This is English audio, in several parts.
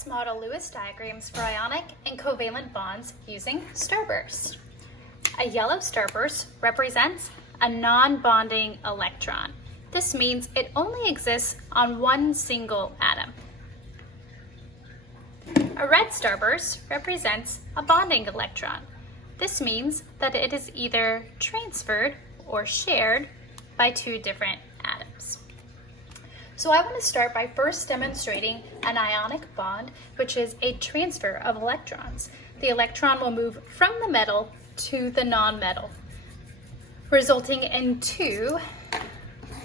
Let's model Lewis diagrams for ionic and covalent bonds using starburst. A yellow starburst represents a non-bonding electron. This means it only exists on one single atom. A red starburst represents a bonding electron. This means that it is either transferred or shared by two different atoms. So I want to start by first demonstrating an ionic bond, which is a transfer of electrons. The electron will move from the metal to the non-metal, resulting in two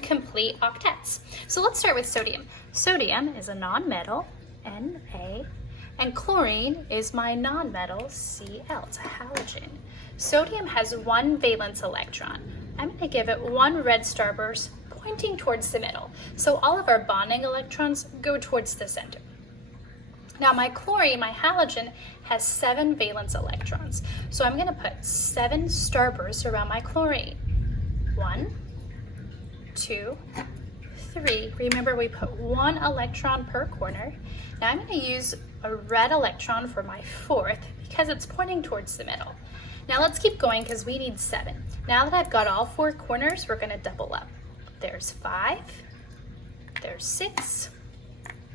complete octets. So let's start with sodium. Sodium is a non-metal, Na, and chlorine is my non-metal, Cl. It's a halogen. Sodium has one valence electron. I'm going to give it one red starburst pointing towards the middle. So all of our bonding electrons go towards the center. Now my chlorine, my halogen, has 7 valence electrons. So I'm going to put 7 starbursts around my chlorine. 1, 2, 3. Remember, we put 1 electron per corner. Now I'm going to use a red electron for my 4th because it's pointing towards the middle. Now let's keep going because we need 7. Now that I've got all 4 corners, we're going to double up. There's 5, there's 6,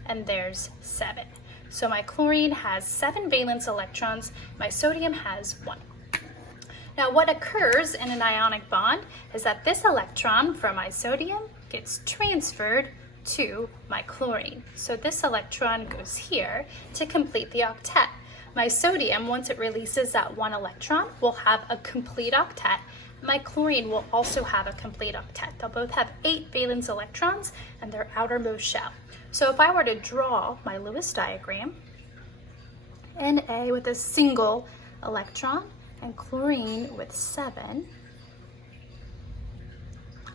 and there's 7. So my chlorine has 7 valence electrons, my sodium has 1. Now what occurs in an ionic bond is that this electron from my sodium gets transferred to my chlorine. So this electron goes here to complete the octet. My sodium, once it releases that 1 electron, will have a complete octet. My chlorine will also have a complete octet. They'll both have 8 valence electrons and their outermost shell. So if I were to draw my Lewis diagram, Na with a single electron and chlorine with 7,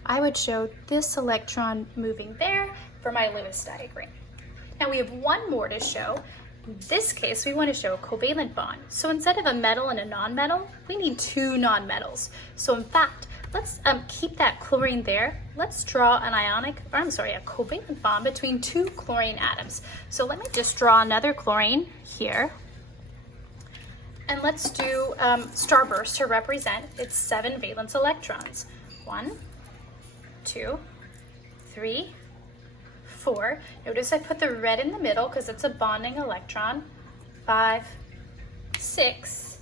I would show this electron moving there for my Lewis diagram. Now we have one more to show. In this case, we want to show a covalent bond. So instead of a metal and a non-metal, we need 2 non-metals. So in fact, let's keep that chlorine there. Let's draw a covalent bond between 2 chlorine atoms. So let me just draw another chlorine here. And let's do starburst to represent its 7 valence electrons. 1, 2, 3, 4. Notice I put the red in the middle because it's a bonding electron. 5, 6,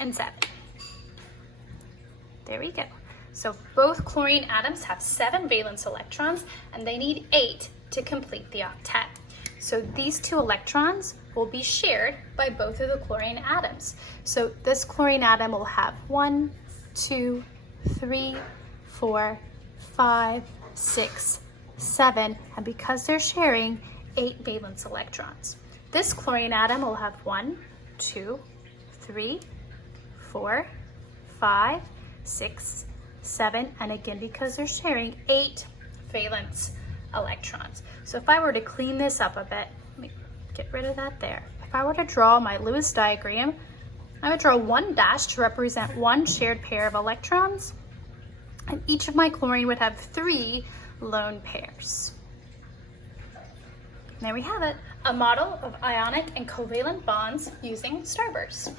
and 7. There we go. So both chlorine atoms have 7 valence electrons and they need 8 to complete the octet. So these 2 electrons will be shared by both of the chlorine atoms. So this chlorine atom will have 1, 2, 3, 4, 5, 6, 7, and because they're sharing 8 valence electrons. This chlorine atom will have 1, 2, 3, 4, 5, 6, 7, and again because they're sharing 8 valence electrons. So if I were to clean this up a bit, let me get rid of that there. If I were to draw my Lewis diagram, I would draw 1 dash to represent 1 shared pair of electrons, and each of my chlorine would have 3 lone pairs. And there we have it, a model of ionic and covalent bonds using starburst.